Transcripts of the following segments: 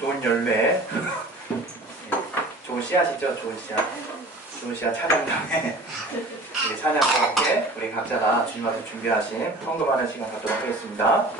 좋은 열매, 좋은 씨앗이죠. 좋은 씨앗. 좋은 씨앗 찬양당에 우리 찬양과 함께 우리 각자가 주님 앞에 준비하신 헌금하는 시간 갖도록 하겠습니다.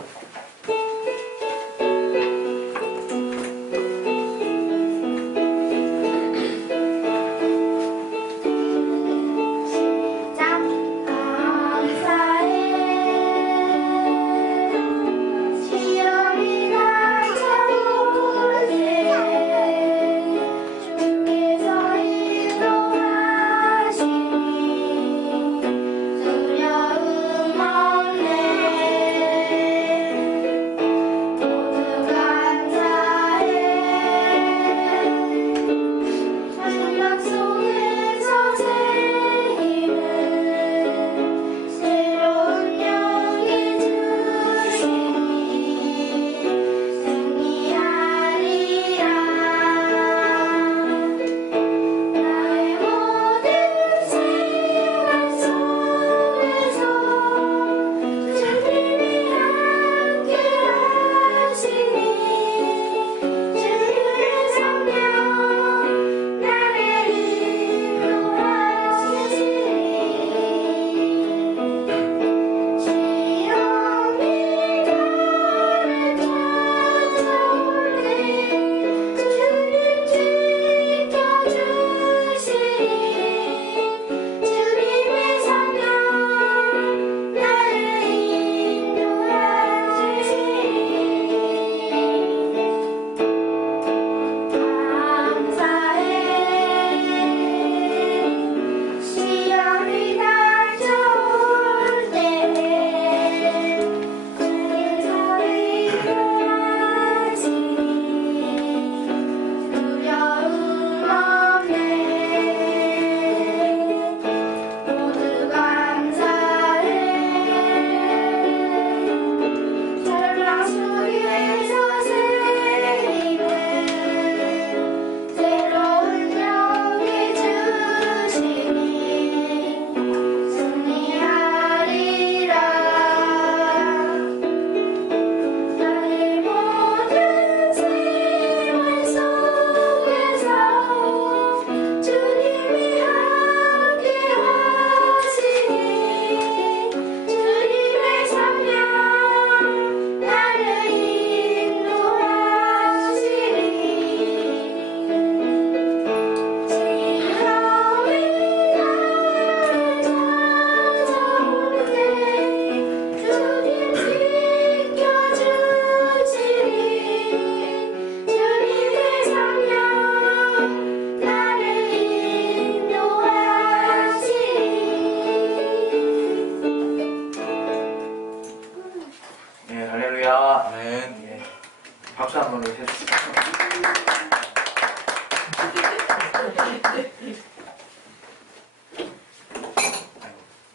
박수 한번 해주시죠.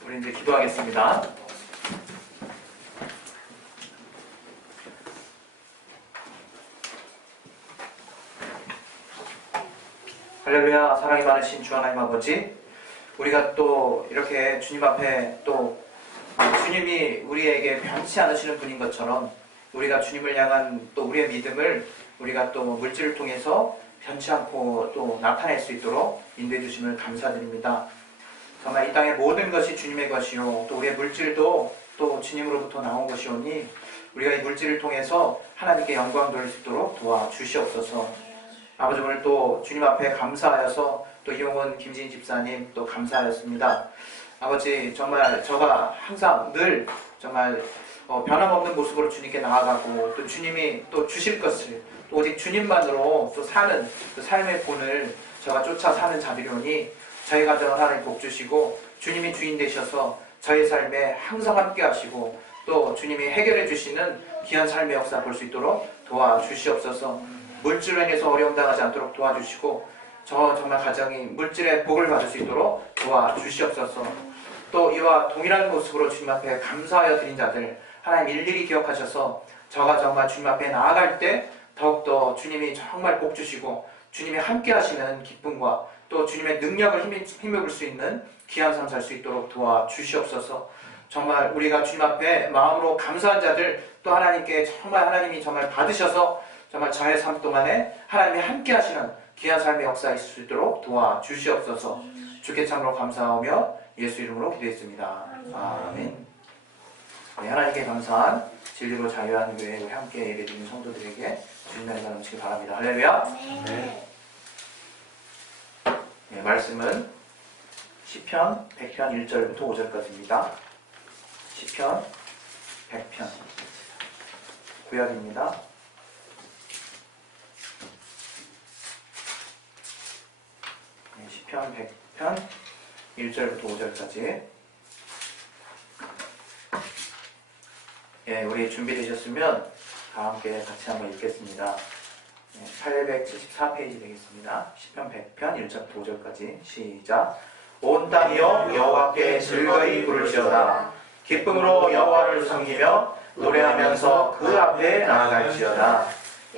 우리 이제 기도하겠습니다. 할렐루야. 사랑이 많으신 주 하나님 아버지, 우리가 또 이렇게 주님 앞에 또 주님이 우리에게 변치 않으시는 분인 것처럼 우리가 주님을 향한 또 우리의 믿음을 우리가 또 물질을 통해서 변치 않고 또 나타낼 수 있도록 인도해 주심을 감사드립니다. 정말 이 땅의 모든 것이 주님의 것이요, 또 우리의 물질도 또 주님으로부터 나온 것이오니 우리가 이 물질을 통해서 하나님께 영광 돌릴 수 있도록 도와주시옵소서. 아버지, 오늘 또 주님 앞에 감사하여서 또 이용원 김진 집사님 또 감사하였습니다. 아버지, 정말 저가 항상 늘 정말 변함없는 모습으로 주님께 나아가고 또 주님이 또 주실 것을 또 오직 주님만으로 또 사는 그 삶의 본을 저가 쫓아 사는 자비로니 저희 가정을 하나님 복 주시고 주님이 주인 되셔서 저희 삶에 항상 함께 하시고 또 주님이 해결해 주시는 귀한 삶의 역사 볼 수 있도록 도와주시옵소서. 물질로 인해서 어려움 당하지 않도록 도와주시고 저 정말 가정이 물질의 복을 받을 수 있도록 도와주시옵소서. 또 이와 동일한 모습으로 주님 앞에 감사하여 드린 자들 하나님 일일이 기억하셔서 저가 정말 주님 앞에 나아갈 때 더욱더 주님이 정말 복 주시고 주님이 함께 하시는 기쁨과 또 주님의 능력을 힘입을 수 있는 귀한 삶 살 수 있도록 도와주시옵소서. 정말 우리가 주님 앞에 마음으로 감사한 자들 또 하나님께 정말 하나님이 정말 받으셔서 정말 저의 삶 동안에 하나님이 함께 하시는 귀한 삶의 역사가 있을 수 있도록 도와주시옵소서. 주께 참으로 감사하며 예수 이름으로 기도했습니다. 아멘. 네, 하나님께 감사한 진리로 자유한 교회 우리 함께 예배드리는 성도들에게 주님의 은혜가 넘치기 바랍니다. 할렐루야. 네. 네, 말씀은 시편 100편 1절부터 5절까지입니다. 시편 100편 구약입니다. 네, 시편 100편 1절부터 5절까지. 예, 우리 준비되셨으면 다 함께 같이 한번 읽겠습니다. 874페이지 되겠습니다. 시편 100편 1절부터 5절까지 시작. 온 땅이여 여호와께 즐거이 부를지어다. 기쁨으로 여호와를 섬기며 노래하면서 그 앞에 나아갈지어다.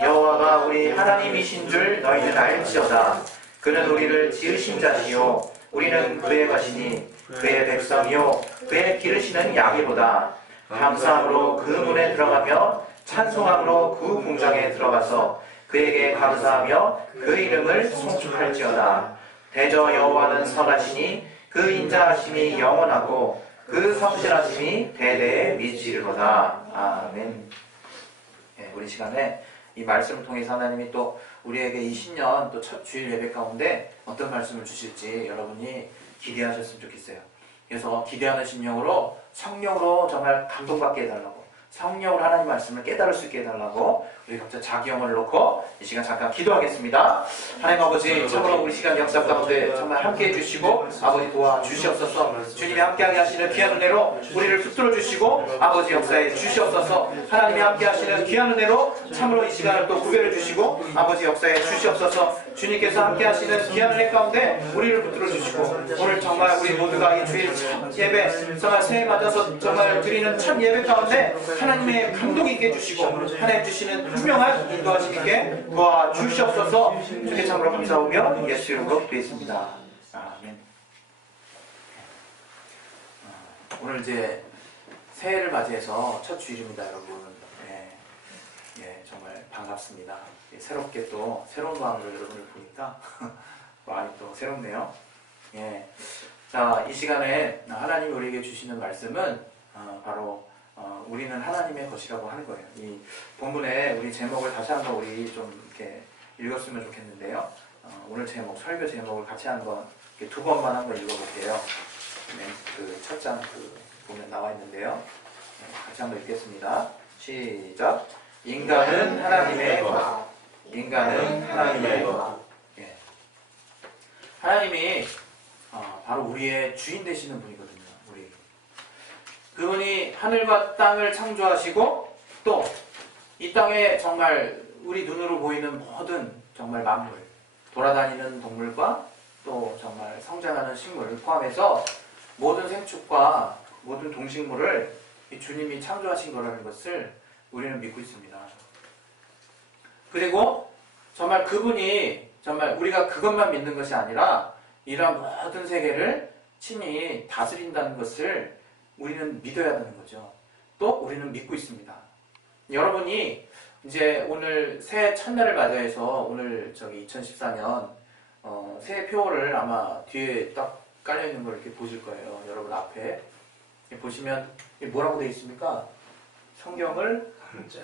여호와가 우리 하나님이신 줄 너희는 알지어다. 그는 우리를 지으신 자시요 우리는 그의 것이니 그의 백성이요 그의 기르시는 양이로다. 감사함으로 그 문에 들어가며 찬송함으로 그 궁정에 들어가서 그에게 감사하며 그 이름을 송축할지어다. 대저 여호와는 선하시니 그 인자하심이 영원하고 그 성실하심이 대대에 미치리로다. 아멘. 네, 우리 시간에 이 말씀을 통해서 하나님이 또 우리에게 이 신년 또 첫 주일 예배 가운데 어떤 말씀을 주실지 여러분이 기대하셨으면 좋겠어요. 그래서 기대하는 심령으로 성령으로 정말 감동받게 해달라고, 성령으로 하나님 말씀을 깨달을 수 있게 해달라고 우리 각자 자기 영혼을 놓고 이 시간 잠깐 기도하겠습니다. 하나님 아버지, 참으로 우리 시간 역사 가운데 정말 함께해 주시고 아버지 도와주시옵소서. 주님이 함께하게 하시는 귀한 은혜로 우리를 붙들어 주시고 아버지 역사에 주시옵소서. 하나님이 함께하시는 귀한 은혜로 참으로 이 시간을 또 구별해 주시고 아버지 역사에 주시옵소서. 주님께서 함께하시는 귀한 은혜 가운데 우리를 붙들어 주시고 오늘 정말 우리 모두가 이 주일 첫 예배 정말 새해 맞아서 정말 드리는 첫 예배 가운데 하나님의 감동이 있게 해주시고 하나님 주시는 분명한 인도하심 있게 도와주시옵소서. 주께 참으로 감사하며 예수 이름으로 기도했습니다. 아멘. 오늘 이제 새해를 맞이해서 첫 주일입니다, 여러분. 정말 반갑습니다. 새롭게 또 새로운 마음으로 여러분을 보니까 많이 또 새롭네요. 자, 이 시간에 하나님이 우리에게 주시는 말씀은 바로 우리는 하나님의 것이라고 하는 거예요. 이 본문에 우리 제목을 다시 한번 우리 좀 이렇게 읽었으면 좋겠는데요. 오늘 제목, 설교 제목을 같이 한번 두 번만 한번 읽어볼게요. 그 첫 장 보면 나와 있는데요. 같이 한번 읽겠습니다. 시작. 인간은 하나님의 것. 인간은 하나님의 것. 하나님이 바로 우리의 주인 되시는 분이거든요. 그분이 하늘과 땅을 창조하시고 또 이 땅에 정말 우리 눈으로 보이는 모든 정말 만물, 돌아다니는 동물과 또 정말 성장하는 식물 포함해서 모든 생축과 모든 동식물을 이 주님이 창조하신 거라는 것을 우리는 믿고 있습니다. 그리고 정말 그분이 정말 우리가 그것만 믿는 것이 아니라 이러한 모든 세계를 친히 다스린다는 것을 우리는 믿어야 되는 거죠. 또 우리는 믿고 있습니다. 여러분이 이제 오늘 새해 첫날을 맞이해서 오늘 2014년 새해 표를 아마 뒤에 딱 깔려 있는 걸 이렇게 보실 거예요. 여러분 앞에 보시면 뭐라고 되어 있습니까? 성경을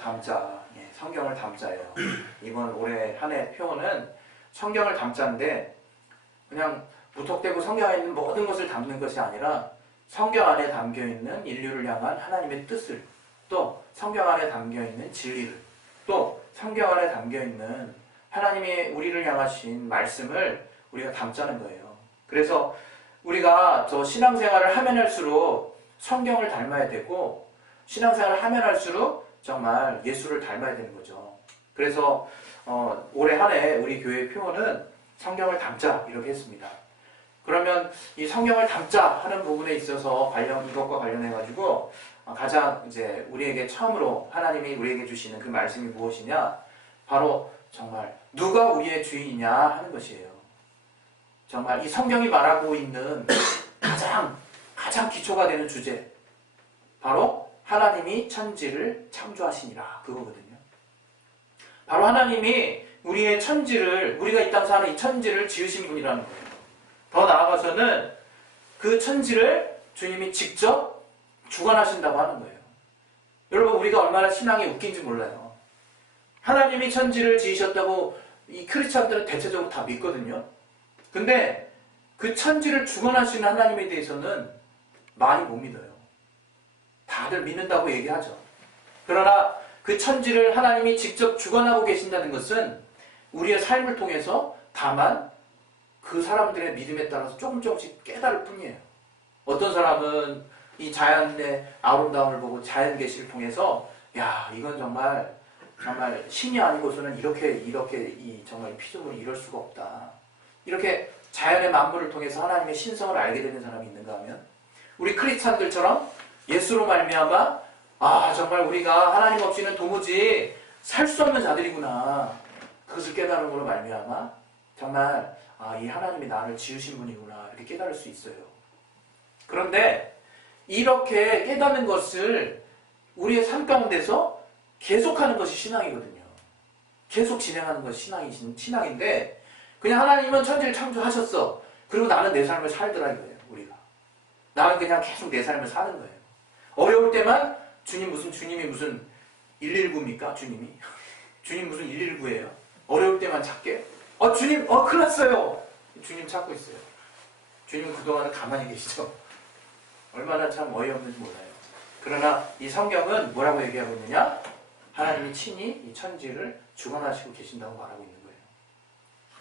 담자. 성경을 담자예요. 이번 올해 한 해 표는 성경을 담자인데 그냥 무턱대고 성경 안에 있는 모든 것을 담는 것이 아니라 성경 안에 담겨있는 인류를 향한 하나님의 뜻을, 또 성경 안에 담겨있는 진리를, 또 성경 안에 담겨있는 하나님의 우리를 향하신 말씀을 우리가 담자는 거예요. 그래서 우리가 신앙생활을 하면 할수록 성경을 닮아야 되고 신앙생활을 하면 할수록 정말 예수를 닮아야 되는 거죠. 그래서 올해 한 해 우리 교회 표어는 성경을 담자 이렇게 했습니다. 그러면 이 성경을 담자 하는 부분에 있어서 이것과 관련해가지고 가장 이제 우리에게 처음으로 하나님이 우리에게 주시는 그 말씀이 무엇이냐? 바로 정말 누가 우리의 주인이냐 하는 것이에요. 정말 이 성경이 말하고 있는 가장 기초가 되는 주제. 바로 하나님이 천지를 창조하시니라. 그거거든요. 바로 하나님이 우리의 천지를, 우리가 이 땅 사는 이 천지를 지으신 분이라는 거예요. 더 나아가서는 그 천지를 주님이 직접 주관하신다고 하는 거예요. 여러분, 우리가 얼마나 신앙이 웃긴지 몰라요. 하나님이 천지를 지으셨다고 이 크리스찬들은 대체적으로 다 믿거든요. 근데 그 천지를 주관하시는 하나님에 대해서는 많이 못 믿어요. 다들 믿는다고 얘기하죠. 그러나 그 천지를 하나님이 직접 주관하고 계신다는 것은 우리의 삶을 통해서 다만 그 사람들의 믿음에 따라서 조금씩 깨달을 뿐이에요. 어떤 사람은 이 자연의 아름다움을 보고 자연 계시를 통해서 야, 이건 정말 신이 아니고서는 이렇게 정말 피조물이 이럴 수가 없다. 이렇게 자연의 만물을 통해서 하나님의 신성을 알게 되는 사람이 있는가 하면, 우리 크리스찬들처럼 예수로 말미암아 정말 우리가 하나님 없이는 도무지 살 수 없는 자들이구나, 그것을 깨달음으로 말미암아 정말 이 하나님이 나를 지으신 분이구나, 이렇게 깨달을 수 있어요. 그런데 이렇게 깨닫는 것을 우리의 삶 가운데서 계속하는 것이 신앙이거든요. 계속 진행하는 것이 신앙인데, 그냥 하나님은 천지를 창조하셨어. 그리고 나는 내 삶을 살더라 이거예요. 우리가 나는 그냥 계속 내 삶을 사는 거예요. 어려울 때만 주님이 무슨 119입니까? 주님 무슨 119예요? 어려울 때만 찾게? 주님, 큰일 났어요. 주님 찾고 있어요. 주님은 그동안은 가만히 계시죠. 얼마나 참 어이없는지 몰라요. 그러나 이 성경은 뭐라고 얘기하고 있느냐? 하나님이 친히 이 천지를 주관하시고 계신다고 말하고 있는 거예요.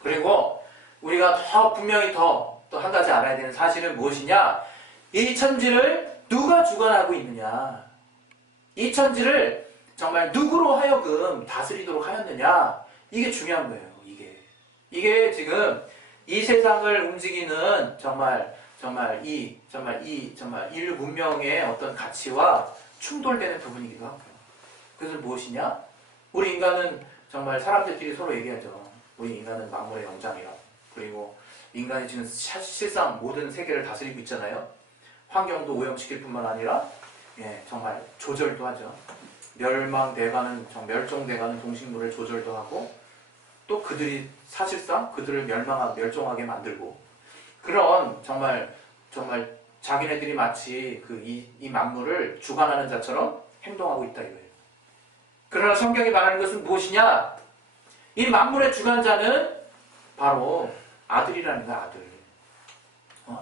그리고 우리가 분명히 또 한 가지 알아야 되는 사실은 무엇이냐? 이 천지를 누가 주관하고 있느냐? 이 천지를 정말 누구로 하여금 다스리도록 하였느냐? 이게 중요한 거예요. 이게 지금 이 세상을 움직이는 정말 인류 문명의 어떤 가치와 충돌되는 부분이기도 하고요. 그것은 무엇이냐? 우리 인간은 정말 사람들끼리 서로 얘기하죠. 우리 인간은 만물의 영장이라. 그리고 인간이 지금 실상 모든 세계를 다스리고 있잖아요. 환경도 오염시킬 뿐만 아니라 정말 조절도 하죠. 멸망돼가는, 멸종돼가는 동식물을 조절도 하고, 또 그들이 사실상 그들을 멸종하게 만들고, 그런 정말 자기네들이 마치 이 만물을 주관하는 자처럼 행동하고 있다 이거예요. 그러나 성경이 말하는 것은 무엇이냐? 이 만물의 주관자는 바로 아들이라는 거야, 아들.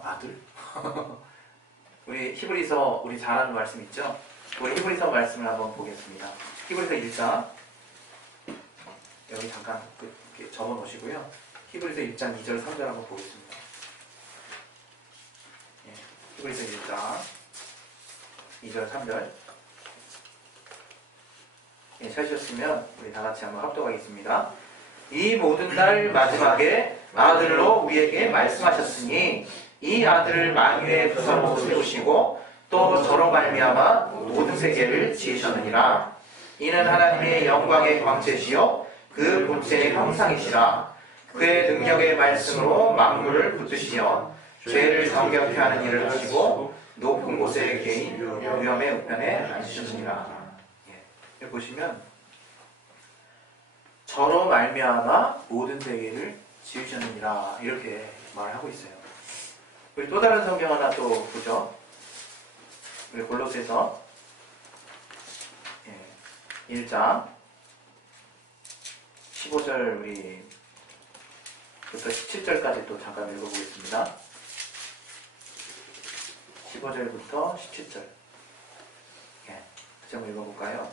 아들? 우리 히브리서, 우리 잘 아는 말씀 있죠? 우리 히브리서 말씀을 한번 보겠습니다. 히브리서 1장. 여기 잠깐 이렇게 적어 놓으시고요. 히브리서 1장 2절 3절 한번 보겠습니다. 히브리서 1장 2절 3절. 찾으셨으면 우리 다 같이 한번 합독하겠습니다. 이 모든 날 마지막에 아들로 우리에게 말씀하셨으니 이 아들을 만유의 부사로 세우시고 또 저로 말미암아 모든 세계를 지으셨느니라. 이는 하나님의 영광의 광채시요 그 본체의 형상이시라. 그의 능력의 말씀으로 만물을 붙드시며 죄를 정결케 하는 일을 하시고 높은 곳에 개인 위엄의 우편에 앉으셨느니라. 여기 보시면 저로 말미암아 모든 세계를 지으셨느니라, 이렇게 말을 하고 있어요. 우리 또 다른 성경 하나 또 보죠. 우리 골로새서 1장 15절 우리부터 17절까지 또 잠깐 읽어보겠습니다. 15절부터 17절. 다시 한번 읽어볼까요?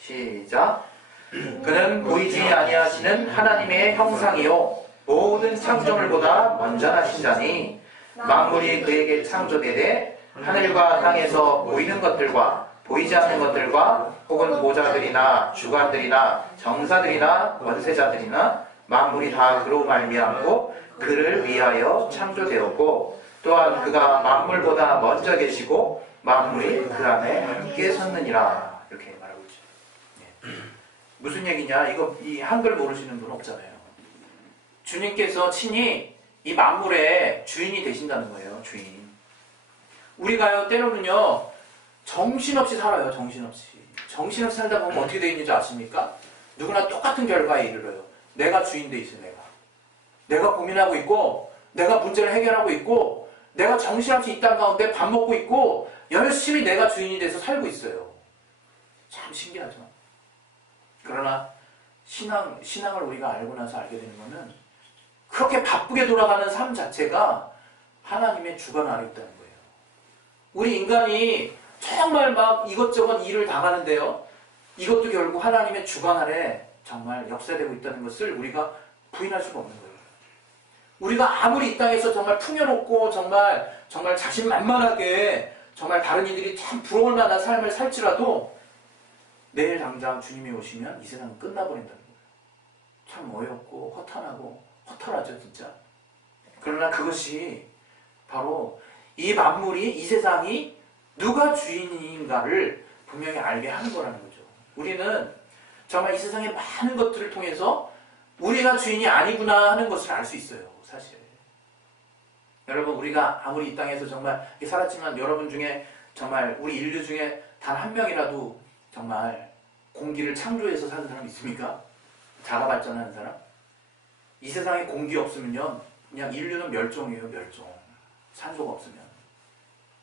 시작. 그는 보이지 아니하시는 하나님의 형상이요 모든 창조물보다 먼저나신 자니 만물이 그에게 창조되되 하늘과 땅에서 보이는 것들과 보이지 않는 것들과 혹은 보좌들이나 주관들이나 정사들이나 권세자들이나 만물이 다 그로 말미암고 그를 위하여 창조되었고 또한 그가 만물보다 먼저 계시고 만물이 그 안에 함께 섰느니라. 이렇게 말하고 있죠. 무슨 얘기냐? 이 한글 모르시는 분 없잖아요. 주님께서 친히 이 만물의 주인이 되신다는 거예요. 주인. 우리가요, 때로는요 정신없이 살아요. 정신없이 살다 보면 어떻게 되어 있는지 아십니까? 누구나 똑같은 결과에 이르러요. 내가 주인 돼 있어, 내가 고민하고 있고, 내가 문제를 해결하고 있고, 내가 정신없이 이 땅 가운데 밥 먹고 있고, 열심히 내가 주인이 돼서 살고 있어요. 참 신기하죠. 그러나 신앙을 우리가 알고 나서 알게 되는 것은 그렇게 바쁘게 돌아가는 삶 자체가 하나님의 주관 아래 있다는 거예요. 우리 인간이 정말 막 이것저것 일을 당하는데요. 이것도 결국 하나님의 주관 아래 정말 역사되고 있다는 것을 우리가 부인할 수가 없는 거예요. 우리가 아무리 이 땅에서 정말 풍요롭고 정말 자신만만하게 정말 다른 이들이 참 부러울 만한 삶을 살지라도 내일 당장 주님이 오시면 이 세상은 끝나버린다는 거예요. 참 어렵고 허탄하고 허탈하죠, 진짜. 그러나 그것이 바로 이 만물이, 이 세상이 누가 주인인가를 분명히 알게 하는 거라는 거죠. 우리는 정말 이 세상의 많은 것들을 통해서 우리가 주인이 아니구나 하는 것을 알 수 있어요, 사실. 여러분, 우리가 아무리 이 땅에서 정말 살았지만 여러분 중에 정말 우리 인류 중에 단 한 명이라도 정말 공기를 창조해서 사는 사람 있습니까? 자가 발전하는 사람? 이 세상에 공기 없으면요, 그냥 인류는 멸종이에요, 멸종. 산소가 없으면.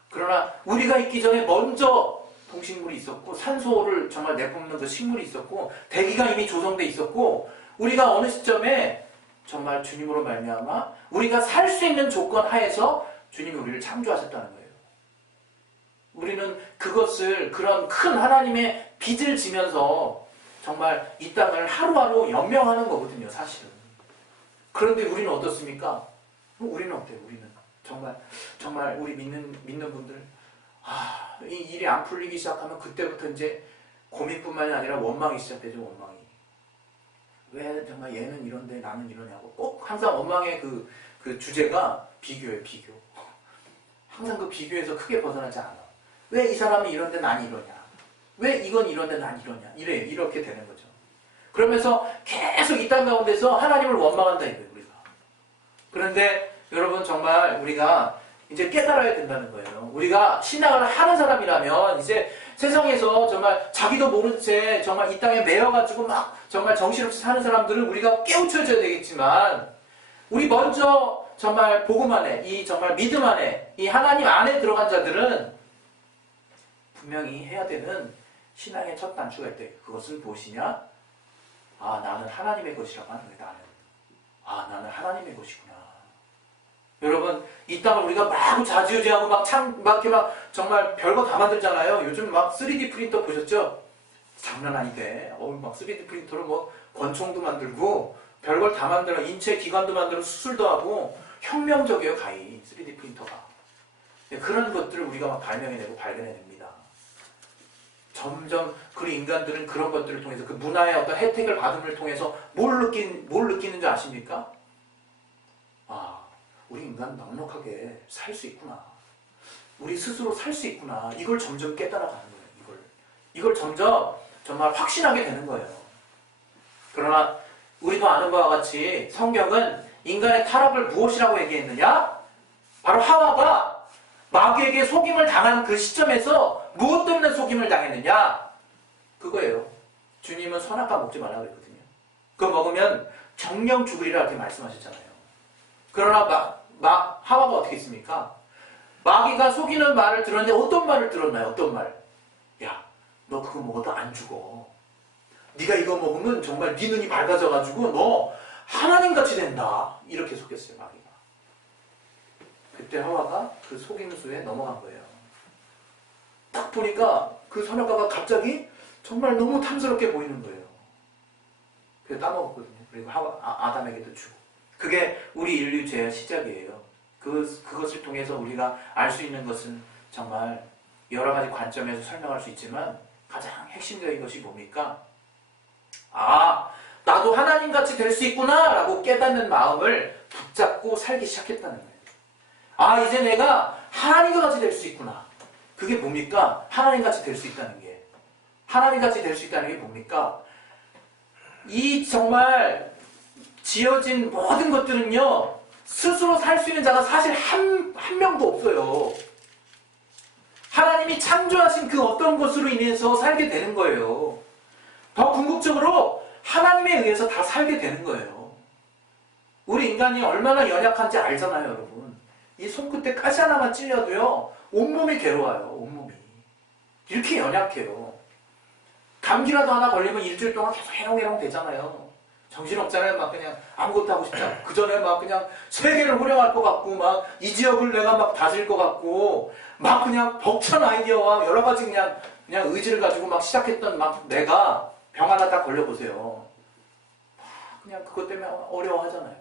그러나 우리가 있기 전에 먼저 동식물이 있었고, 산소를 정말 내뿜는 그 식물이 있었고, 대기가 이미 조성돼 있었고, 우리가 어느 시점에 정말 주님으로 말미암아 우리가 살 수 있는 조건 하에서 주님이 우리를 창조하셨다는 거예요. 우리는 그것을, 그런 큰 하나님의 빚을 지면서 정말 이 땅을 하루하루 연명하는 거거든요, 사실은. 그런데 우리는 어떻습니까? 우리는 어때요? 우리는 정말 우리 믿는 분들, 이 일이 안 풀리기 시작하면 그때부터 이제 고민뿐만이 아니라 원망이 시작되죠, 원망이. 왜 정말 얘는 이런데 나는 이러냐고. 꼭 항상 원망의 그 주제가 비교예요, 비교. 항상 그 비교에서 크게 벗어나지 않아. 왜 이 사람이 이런데 난 이러냐? 왜 이건 이런데 난 이러냐? 이렇게 되는 거죠. 그러면서 계속 이 땅 가운데서 하나님을 원망한다 이거예요, 우리가. 그런데 여러분, 정말 우리가 이제 깨달아야 된다는 거예요. 우리가 신앙을 하는 사람이라면 이제 세상에서 정말 자기도 모른 채 정말 이 땅에 매여가지고 막 정말 정신없이 사는 사람들을 우리가 깨우쳐줘야 되겠지만, 우리 먼저 정말 복음 안에, 이 정말 믿음 안에, 이 하나님 안에 들어간 자들은 분명히 해야 되는 신앙의 첫 단추가 있다. 그것은 무엇이냐? 나는 하나님의 것이라고 하는 거예요. 나는 하나님의 것이구나. 여러분, 이 땅을 우리가 막 좌지우지하고 막 이렇게 막 정말 별거 다 만들잖아요. 요즘 막 3D 프린터 보셨죠? 장난 아닌데. 막 3D 프린터로 뭐 권총도 만들고 별걸 다 만들어, 인체 기관도 만들어, 수술도 하고. 혁명적이에요, 가히 3D 프린터가. 그런 것들을 우리가 막 발명해내고 발견해냅니다. 점점 그 인간들은 그런 것들을 통해서, 그 문화의 어떤 혜택을 받음을 통해서 뭘 느끼는 줄 아십니까? 우리 인간 넉넉하게 살 수 있구나. 우리 스스로 살 수 있구나. 이걸 점점 깨달아가는 거예요. 이걸 점점 정말 확신하게 되는 거예요. 그러나 우리도 아는 바와 같이 성경은 인간의 타락을 무엇이라고 얘기했느냐? 바로 하와가 마귀에게 속임을 당한 그 시점에서 무엇 때문에 속임을 당했느냐? 그거예요. 주님은 선악과 먹지 말라고 그랬거든요. 그거 먹으면 정령 죽으리라 이렇게 말씀하셨잖아요. 그러나 하와가 어떻게 했습니까? 마귀가 속이는 말을 들었는데 어떤 말을 들었나요? 어떤 말? 야, 너 그거 먹어도 안 죽어. 네가 이거 먹으면 정말 네 눈이 밝아져가지고 너 하나님같이 된다. 이렇게 속였어요, 마귀가. 그때 하와가 그 속임수에 넘어간 거예요. 딱 보니까 그 선악과가 갑자기 정말 너무 탐스럽게 보이는 거예요. 그래서 따먹었거든요. 그리고 아담에게도 주고. 그게 우리 인류 죄의 시작이에요. 그것을 통해서 우리가 알 수 있는 것은 정말 여러 가지 관점에서 설명할 수 있지만, 가장 핵심적인 것이 뭡니까? 나도 하나님같이 될 수 있구나 라고 깨닫는 마음을 붙잡고 살기 시작했다는 거예요. 이제 내가 하나님과 같이 될 수 있구나. 그게 뭡니까? 하나님같이 될 수 있다는 게. 하나님같이 될 수 있다는 게 뭡니까? 이 정말 지어진 모든 것들은요, 스스로 살 수 있는 자가 사실 한 명도 없어요. 하나님이 창조하신 그 어떤 것으로 인해서 살게 되는 거예요. 더 궁극적으로 하나님에 의해서 다 살게 되는 거예요. 우리 인간이 얼마나 연약한지 알잖아요, 여러분. 이 손끝에 가시 하나만 찔려도요, 온몸이 괴로워요, 온몸이. 이렇게 연약해요. 감기라도 하나 걸리면 일주일 동안 계속 해롱해롱 되잖아요. 정신없잖아요. 막 그냥 아무것도 하고 싶지 않고. 그 전에 막 그냥 세계를 호령할 것 같고, 막 이 지역을 내가 막 다스릴 것 같고, 막 그냥 벅찬 아이디어와 여러 가지 그냥 의지를 가지고 막 시작했던 막 내가 병 하나 딱 걸려보세요. 그냥 그것 때문에 어려워하잖아요.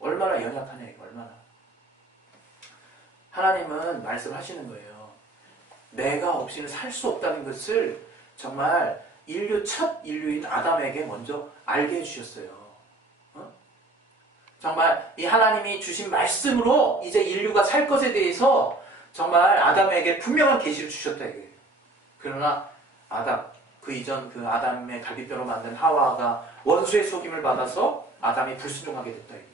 얼마나 연약하냐, 이거 얼마나. 하나님은 말씀하시는 거예요. 내가 없이는 살 수 없다는 것을 정말 첫 인류인 아담에게 먼저 알게 해주셨어요. 정말 이 하나님이 주신 말씀으로 이제 인류가 살 것에 대해서 정말 아담에게 분명한 계시를 주셨다 이거예요. 그러나 아담, 그 이전 그 아담의 갈비뼈로 만든 하와가 원수의 속임을 받아서 아담이 불순종하게 됐다 이거예요.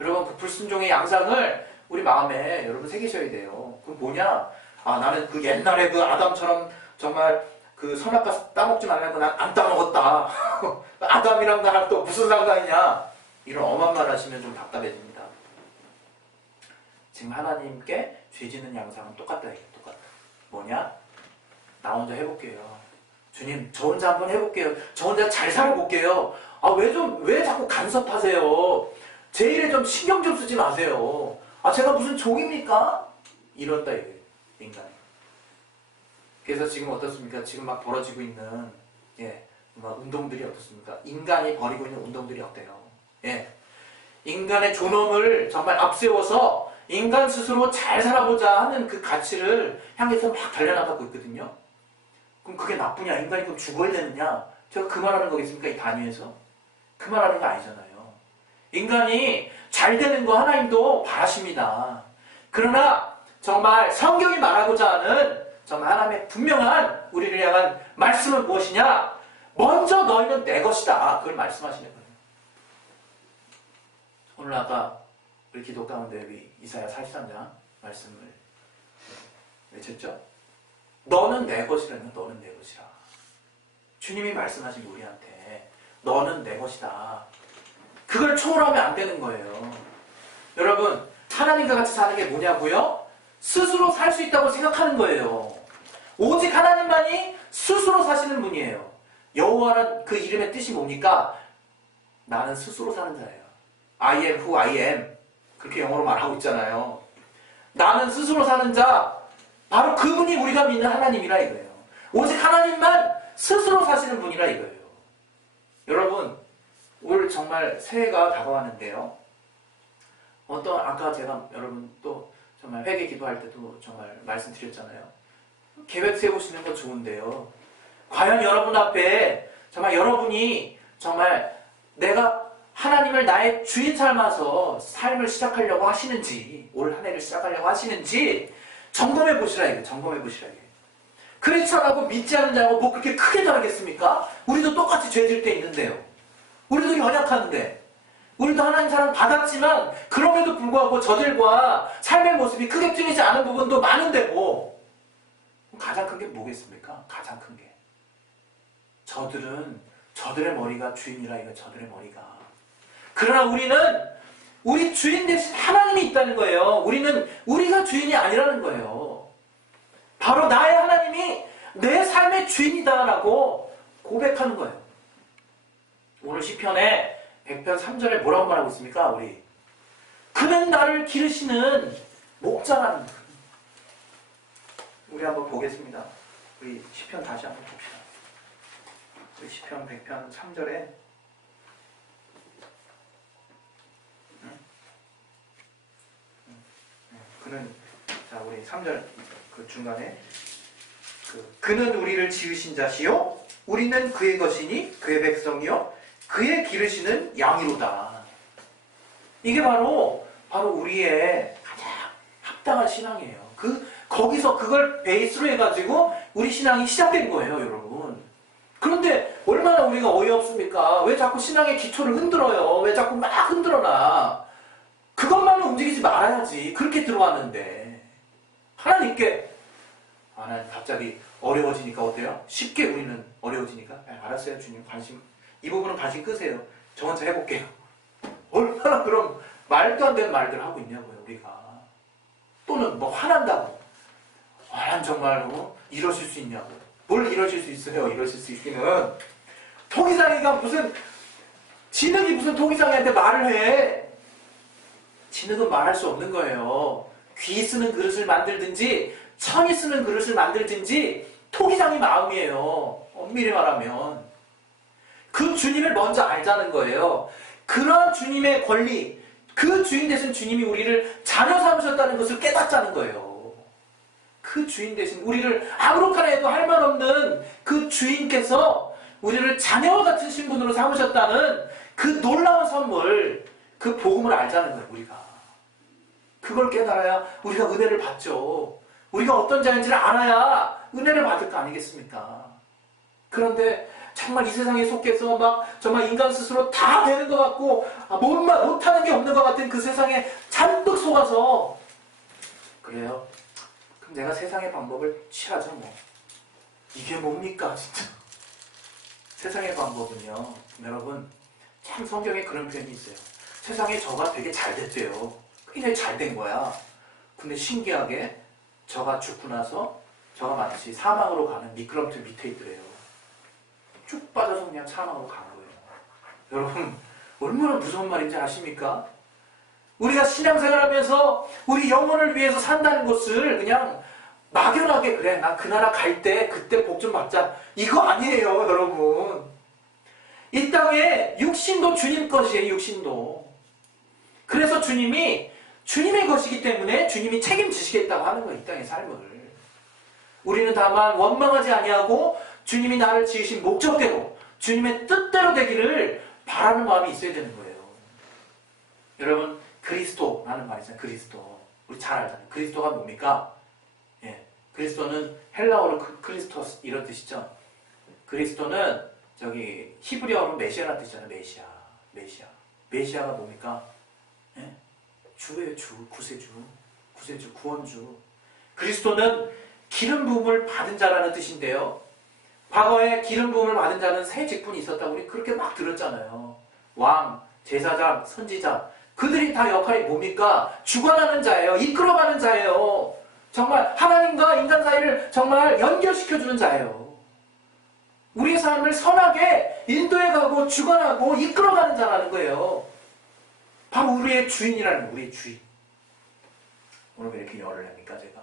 여러분 그 불순종의 양상을 우리 마음에 여러분 새기셔야 돼요. 그럼 뭐냐? 아 나는 그 옛날에 그 아담처럼 정말 그 선악과 따먹지 말라고 난 안 따먹었다. 아담이랑 나랑 또 무슨 상관이냐. 이런 엄한 말 하시면 좀 답답해집니다. 지금 하나님께 죄지는 양상은 똑같다. 이게 똑같다. 뭐냐? 나 혼자 해볼게요. 주님, 저 혼자 한번 해볼게요. 저 혼자 잘 살아볼게요. 아, 왜 자꾸 간섭하세요? 제 일에 좀 신경 좀 쓰지 마세요. 아, 제가 무슨 종입니까? 이런다, 이게 인간이. 그래서 지금 어떻습니까? 지금 막 벌어지고 있는, 운동들이 어떻습니까? 인간이 벌이고 있는 운동들이 어때요? 인간의 존엄을 정말 앞세워서 인간 스스로 잘 살아보자 하는 그 가치를 향해서 막 달려나가고 있거든요. 그럼 그게 나쁘냐? 인간이 그럼 죽어야 되느냐? 제가 그 말하는 거겠습니까? 이 단위에서? 그 말하는 거 아니잖아요. 인간이 잘 되는 거 하나님도 바라십니다. 그러나 정말 성경이 말하고자 하는 정말 하나님의 분명한 우리를 향한 말씀은 무엇이냐? 먼저 너희는 내 것이다. 그걸 말씀하시는 거예요. 오늘 아까 우리 기도 가운데 우리 이사야 43장 말씀을 외쳤죠? 너는 내 것이라면 너는 내 것이라. 주님이 말씀하신 우리한테 너는 내 것이다. 그걸 초월하면 안 되는 거예요. 여러분 하나님과 같이 사는 게 뭐냐고요? 스스로 살 수 있다고 생각하는 거예요. 오직 하나님만이 스스로 사시는 분이에요. 여호와는 그 이름의 뜻이 뭡니까? 나는 스스로 사는 자예요. I am who I am. 그렇게 영어로 말하고 있잖아요. 나는 스스로 사는 자, 바로 그분이 우리가 믿는 하나님이라 이거예요. 오직 하나님만 스스로 사시는 분이라 이거예요. 여러분, 올 정말 새해가 다가왔는데요. 아까 제가 여러분 또 정말 회개 기도할 때도 정말 말씀드렸잖아요. 계획 세우시는 거 좋은데요. 과연 여러분 앞에 정말 여러분이 정말 내가 하나님을 나의 주인 삼아서 삶을 시작하려고 하시는지, 올 한 해를 시작하려고 하시는지 점검해 보시라 이거. 점검해 보시라 이거. 크리스천하고 믿지 않는 자하고 뭐 그렇게 크게 다르겠습니까? 우리도 똑같이 죄질 때 있는데요. 우리도 연약한데, 우리도 하나님 사랑 받았지만 그럼에도 불구하고 저들과 삶의 모습이 크게 틀리지 않은 부분도 많은데 뭐 가장 큰 게 뭐겠습니까? 가장 큰 게 저들의 머리가 주인이라 이거. 저들의 머리가. 그러나 우리는 우리 주인 대신 하나님이 있다는 거예요. 우리가 주인이 아니라는 거예요. 바로 나의 하나님이 내 삶의 주인이다라고 고백하는 거예요. 오늘 시편에 100편 3절에 뭐라고 말하고 있습니까? 우리 그는 나를 기르시는 목자라는 분. 우리 한번 보겠습니다. 우리 시편 다시 한번 봅시다. 우리 시편 100편 3절에 우리 3절 그 중간에 그는 우리를 지으신 자시요 우리는 그의 것이니 그의 백성이요 그의 기르시는 양이로다. 이게 바로 우리의 가장 합당한 신앙이에요. 거기서 그걸 베이스로 해가지고 우리 신앙이 시작된 거예요, 여러분. 그런데 얼마나 우리가 어이없습니까? 왜 자꾸 신앙의 기초를 흔들어요? 왜 자꾸 막 흔들어놔? 그것만은 움직이지 말아야지. 그렇게 들어왔는데 하나님께 하나님 갑자기 어려워지니까 어때요? 쉽게 우리는 어려워지니까 알았어요 주님 관심 이 부분은 반씩 끄세요. 저 혼자 해볼게요. 얼마나 그럼 말도 안 되는 말들 하고 있냐고요, 우리가. 또는 뭐 화난다고. 난 정말 이러실 수 있냐고. 뭘 이러실 수 있어요? 이러실 수 있기는. 토기장이가 무슨, 진흙이 무슨 토기장이한테 말을 해. 진흙은 말할 수 없는 거예요. 귀 쓰는 그릇을 만들든지 천이 쓰는 그릇을 만들든지 토기장이 마음이에요. 엄밀히 말하면. 그 주님을 먼저 알자는 거예요. 그런 주님의 권리, 그 주인 대신 주님이 우리를 자녀 삼으셨다는 것을 깨닫자는 거예요. 그 주인 대신 우리를 아무렇게나 해도 할 말 없는 그 주인께서 우리를 자녀와 같은 신분으로 삼으셨다는 그 놀라운 선물, 그 복음을 알자는 거예요, 우리가. 그걸 깨달아야 우리가 은혜를 받죠. 우리가 어떤 자인지를 알아야 은혜를 받을 거 아니겠습니까? 그런데 정말 이 세상에 속해서 막 정말 인간 스스로 다 되는 것 같고 못하는 게 없는 것 같은 그 세상에 잔뜩 속아서 그래요? 그럼 내가 세상의 방법을 취하죠 뭐. 이게 뭡니까 진짜. 세상의 방법은요, 여러분, 참 성경에 그런 표현이 있어요. 세상에 저가 되게 잘 됐대요. 굉장히 잘 된 거야. 근데 신기하게 저가 죽고 나서 저가 마치 사망으로 가는 미끄럼틀 밑에 있더래요. 쭉 빠져서 그냥 사망으로 간 거예요. 여러분, 얼마나 무서운 말인지 아십니까? 우리가 신앙생활하면서 우리 영혼을 위해서 산다는 것을 그냥 막연하게 그래, 나 그 나라 갈 때 그때 복 좀 받자, 이거 아니에요, 여러분. 이 땅에 육신도 주님 것이에요, 육신도. 그래서 주님이 주님의 것이기 때문에 주님이 책임지시겠다고 하는 거예요, 이 땅의 삶을. 우리는 다만 원망하지 아니하고 주님이 나를 지으신 목적대로, 주님의 뜻대로 되기를 바라는 마음이 있어야 되는 거예요. 여러분, 그리스도라는 말 있잖아요. 그리스도. 우리 잘 알잖아요. 그리스도가 뭡니까? 예, 그리스도는 헬라어로 크리스토스 이런 뜻이죠. 그리스도는 저기 히브리어로 메시아라는 뜻이잖아요. 메시아. 메시아가 뭡니까? 예? 주예요, 주. 구세주, 구원주. 그리스도는 기름 부음을 받은 자라는 뜻인데요. 과거에 기름 부음을 받은 자는 세 직분이 있었다고 우리 그렇게 막 들었잖아요. 왕, 제사장, 선지자. 그들이 다 역할이 뭡니까? 주관하는 자예요. 이끌어가는 자예요. 정말 하나님과 인간 사이를 정말 연결시켜주는 자예요. 우리의 삶을 선하게 인도해가고 주관하고 이끌어가는 자라는 거예요. 바로 우리의 주인이라는, 우리의 주인. 오늘 왜 이렇게 열을 냅니까, 제가?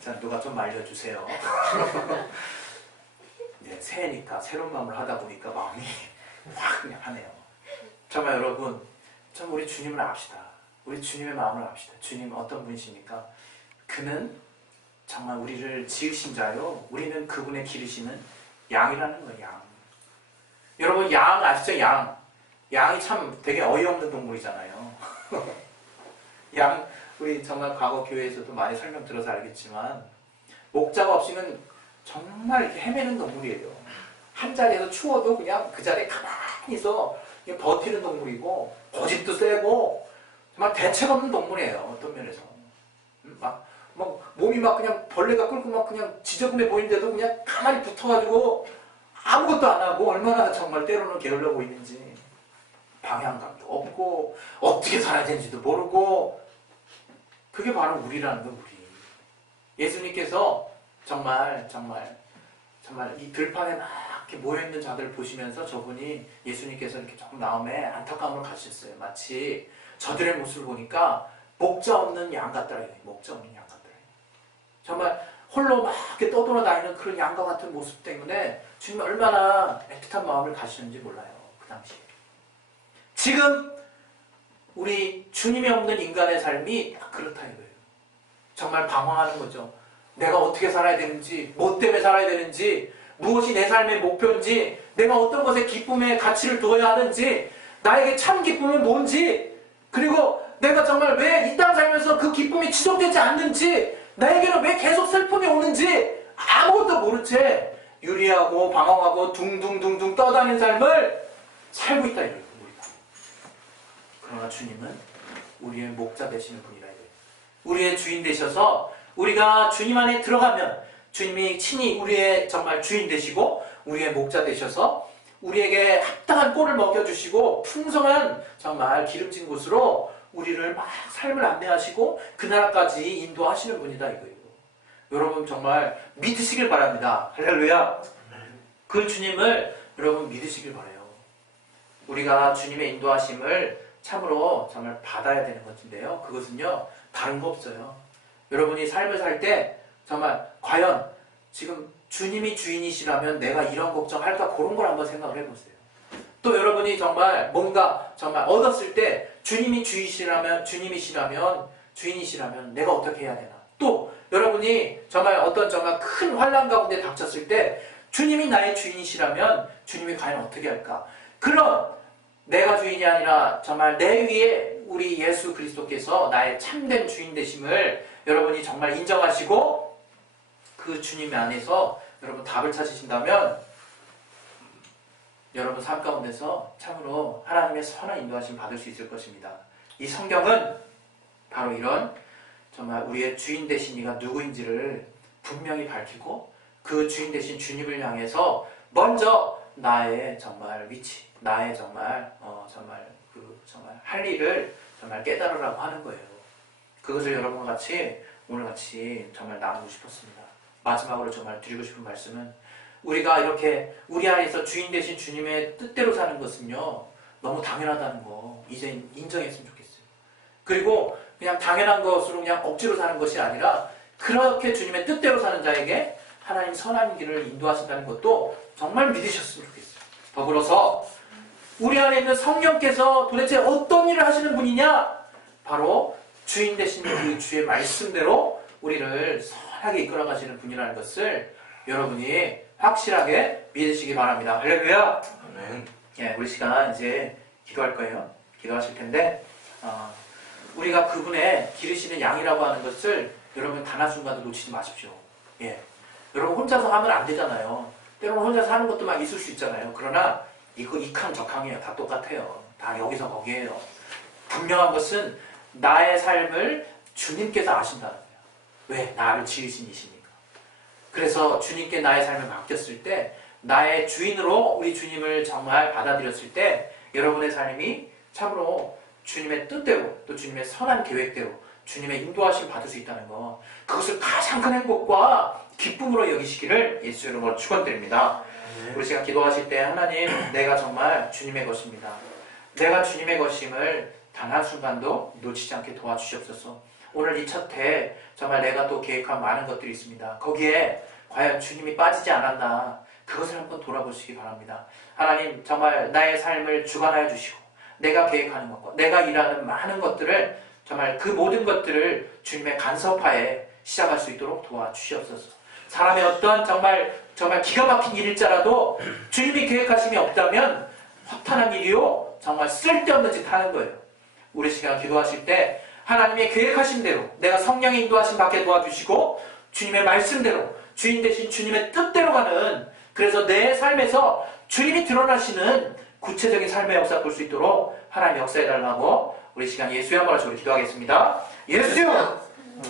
자, 누가 좀 말려주세요. 이제 새해니까 새로운 마음을 하다 보니까 마음이 확 그냥 하네요. 정말 여러분, 참 우리 주님을 압시다. 우리 주님의 마음을 압시다. 주님 어떤 분이십니까? 그는 정말 우리를 지으신 자요. 우리는 그분의 기르시는 양이라는 거예요, 양. 여러분, 양 아시죠? 양. 양이 참 되게 어이없는 동물이잖아요. 양, 우리 정말 과거 교회에서도 많이 설명 들어서 알겠지만 목자가 없이는 정말 이렇게 헤매는 동물이에요. 한 자리에서 추워도 그냥 그 자리에 가만히 있어 버티는 동물이고 고집도 세고 정말 대책 없는 동물이에요. 어떤 면에서 막 몸이 막 그냥 벌레가 끌고 막 그냥 지저분해 보이는데도 그냥 가만히 붙어가지고 아무것도 안 하고 얼마나 정말 때로는 게을러 보이는지, 방향감도 없고 어떻게 살아야 되는지도 모르고. 그게 바로 우리라는 거, 우리. 예수님께서 정말 이 들판에 막 이렇게 모여있는 자들을 보시면서 저분이, 예수님께서 이렇게 조금 마음에 안타까움을 가지셨어요. 마치 저들의 모습을 보니까 목자 없는 양 같더라. 목자 없는 양 같더라. 정말 홀로 막 이렇게 떠돌아다니는 그런 양과 같은 모습 때문에 주님 얼마나 애틋한 마음을 가지셨는지 몰라요. 그 당시에. 지금 우리 주님이 없는 인간의 삶이 딱 그렇다 이거예요. 정말 방황하는 거죠. 내가 어떻게 살아야 되는지, 뭐 때문에 살아야 되는지, 무엇이 내 삶의 목표인지, 내가 어떤 것에 기쁨의 가치를 두어야 하는지, 나에게 참 기쁨은 뭔지, 그리고 내가 정말 왜 이 땅 살면서 그 기쁨이 지속되지 않는지, 나에게는 왜 계속 슬픔이 오는지 아무것도 모른 채 유리하고 방황하고 둥둥둥둥 떠다니는 삶을 살고 있다 이거예요. 우리가. 그러나 주님은 우리의 목자 되시는 분이라 이거예요. 우리의 주인 되셔서 우리가 주님 안에 들어가면 주님이 친히 우리의 정말 주인 되시고 우리의 목자 되셔서 우리에게 합당한 꼴을 먹여주시고 풍성한 정말 기름진 곳으로 우리를 막 삶을 안내하시고 그 나라까지 인도하시는 분이다 이거예요. 여러분 정말 믿으시길 바랍니다. 할렐루야. 그 주님을 여러분 믿으시길 바라요. 우리가 주님의 인도하심을 참으로 정말 받아야 되는 것인데요. 그것은요 다른 거 없어요. 여러분이 삶을 살 때 정말 과연 지금 주님이 주인이시라면 내가 이런 걱정할까 그런 걸 한번 생각을 해보세요. 또 여러분이 정말 뭔가 정말 얻었을 때 주님이 주인이시라면 내가 어떻게 해야 되나. 또 여러분이 정말 어떤 정말 큰 환난 가운데 닥쳤을 때 주님이 나의 주인이시라면 주님이 과연 어떻게 할까. 그런 내가 주인이 아니라 정말 내 위에 우리 예수 그리스도께서 나의 참된 주인 되심을 여러분이 정말 인정하시고 그 주님 안에서 여러분 답을 찾으신다면 여러분 삶 가운데서 참으로 하나님의 선한 인도하심 받을 수 있을 것입니다. 이 성경은 바로 이런 정말 우리의 주인 되신 이가 누구인지를 분명히 밝히고 그 주인 되신 주님을 향해서 먼저 나의 정말 위치, 나의 정말 정말 할 일을 정말 깨달으라고 하는 거예요. 그것을 여러분과 같이 오늘 같이 정말 나누고 싶었습니다. 마지막으로 정말 드리고 싶은 말씀은 우리가 이렇게 우리 안에서 주인 되신 주님의 뜻대로 사는 것은요 너무 당연하다는 거 이제 인정했으면 좋겠어요. 그리고 그냥 당연한 것으로 그냥 억지로 사는 것이 아니라 그렇게 주님의 뜻대로 사는 자에게 하나님 선한 길을 인도하신다는 것도 정말 믿으셨으면 좋겠어요. 더불어서 우리 안에 있는 성령께서 도대체 어떤 일을 하시는 분이냐? 바로 주인 되신 그 주의 말씀대로 우리를 선하게 이끌어 가시는 분이라는 것을 여러분이 확실하게 믿으시기 바랍니다. 할렐루야. 아멘. 예, 우리 시간 이제 기도할 거예요. 기도하실 텐데 우리가 그분의 기르시는 양이라고 하는 것을 여러분 단 한순간도 놓치지 마십시오. 예, 여러분 혼자서 하면 안 되잖아요. 때로는 혼자서 하는 것도 막 있을 수 있잖아요. 그러나 이거 이캉 저캉이에요. 다 똑같아요. 다 여기서 거기에요. 분명한 것은 나의 삶을 주님께서 아신다는 거예요. 왜? 나를 지으신 이시니까. 그래서 주님께 나의 삶을 맡겼을 때 나의 주인으로 우리 주님을 정말 받아들였을 때 여러분의 삶이 참으로 주님의 뜻대로 또 주님의 선한 계획대로 주님의 인도하심 받을 수 있다는 것, 그것을 가장 큰 행복과 기쁨으로 여기시기를 예수 이름으로 축원드립니다. 우리 시간 기도하실 때 하나님, 내가 정말 주님의 것입니다. 내가 주님의 것임을 단 한순간도 놓치지 않게 도와주시옵소서. 오늘 이 첫 해 정말 내가 또 계획한 많은 것들이 있습니다. 거기에 과연 주님이 빠지지 않았나, 그것을 한번 돌아보시기 바랍니다. 하나님, 정말 나의 삶을 주관하여 주시고 내가 계획하는 것과 내가 일하는 많은 것들을 정말 그 모든 것들을 주님의 간섭하에 시작할 수 있도록 도와주시옵소서. 사람의 어떤 정말 기가 막힌 일일지라도 주님이 계획하심이 없다면 허탄한 일이요 정말 쓸데없는 짓 하는 거예요. 우리 시간 기도하실 때 하나님의 계획하신 대로 내가 성령의 인도하심 받게 도와주시고 주님의 말씀대로 주인 되신 주님의 뜻대로 가는, 그래서 내 삶에서 주님이 드러나시는 구체적인 삶의 역사 볼 수 있도록 하나님 역사해달라고 우리 시간 예수의 한번 하시고 기도하겠습니다. 예수요!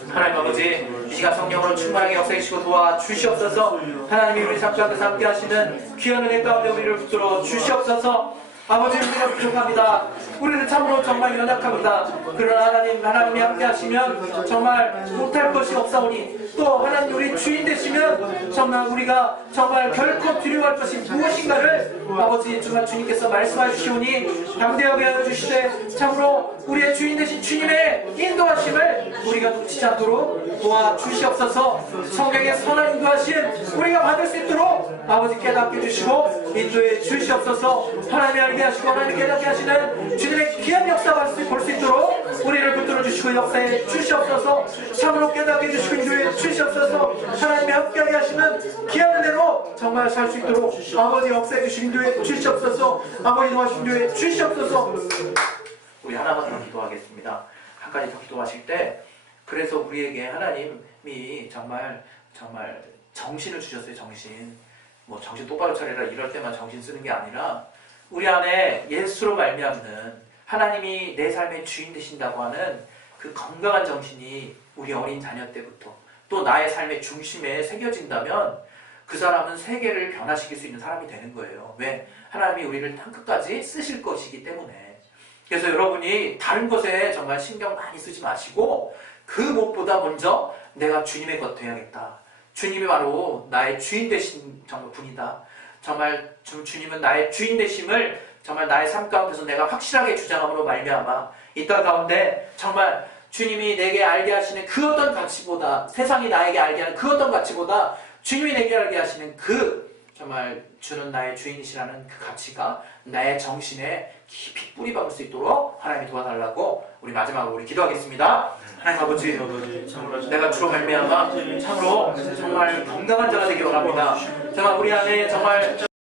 하나님 아버지, 이 시간 성령으로 충만하게 역사해주시고 도와주시옵소서. 하나님이 우리 삶 가운데 함께 하시는 귀한 은혜 가운데 우리를 붙들어 주시옵소서. 아버지, 우리가 부족합니다. 우리는 참으로 정말 연약합니다. 그러나 하나님이 함께 하시면 정말 못할 것이 없사오니, 또 하나님 우리 주인 되시면 정말 우리가 정말 결코 두려워할 것이 무엇인가를 아버지 정말 주님께서 말씀해 주시오니 담대하게 하여 주시되 참으로 우리의 주인 되신 주님의 인도하심을 우리가 놓치지 않도록 도와주시옵소서. 성령의 선한 인도하심 우리가 받을 수 있도록 아버지 깨닫게 해주시고 인도해 주시옵소서. 하나님이 알게 하시고 하나님 깨닫게 하시는 주님의 귀한 역사 볼 수 있도록 우리를 붙들어 주시고 역사해 주시옵소서. 참으로 깨닫게 해주시고 인도해 주시옵소서. 하나님이 함께하게 하시는 귀한 은혜로 정말 살 수 있도록 아버지 역사해 주시고 인도해 주시옵소서. 아버지 도와주시고 인도해 주시옵소서. 우리 하나만 더 기도하겠습니다. 한 가지 더 기도하실 때, 그래서 우리에게 하나님이 정말 정신을 주셨어요. 정신 똑바로 차리라 이럴 때만 정신 쓰는 게 아니라 우리 안에 예수로 말미암는 하나님이 내 삶의 주인 되신다고 하는 그 건강한 정신이 우리 어린 자녀 때부터 또 나의 삶의 중심에 새겨진다면 그 사람은 세계를 변화시킬 수 있는 사람이 되는 거예요. 왜? 하나님이 우리를 땅끝까지 쓰실 것이기 때문에. 그래서 여러분이 다른 것에 정말 신경 많이 쓰지 마시고 그 무엇보다 먼저 내가 주님의 것 되어야겠다. 주님이 바로 나의 주인 되신 정말 분이다. 정말 주님은 나의 주인 되심을 정말 나의 삶 가운데서 내가 확실하게 주장함으로 말미암아 이 땅 가운데 정말 주님이 내게 알게 하시는 그 어떤 가치보다, 세상이 나에게 알게 하는 그 어떤 가치보다 주님이 내게 알게 하시는 그 정말 주는 나의 주인이시라는 그 가치가 나의 정신에 깊이 뿌리 박을 수 있도록 하나님이 도와달라고 우리 마지막으로 우리 기도하겠습니다. 하나님 아버지, 내가 주로 말미암아 참으로 정말 건강한 자가 되기 원합니다. 정말 우리 안에 정말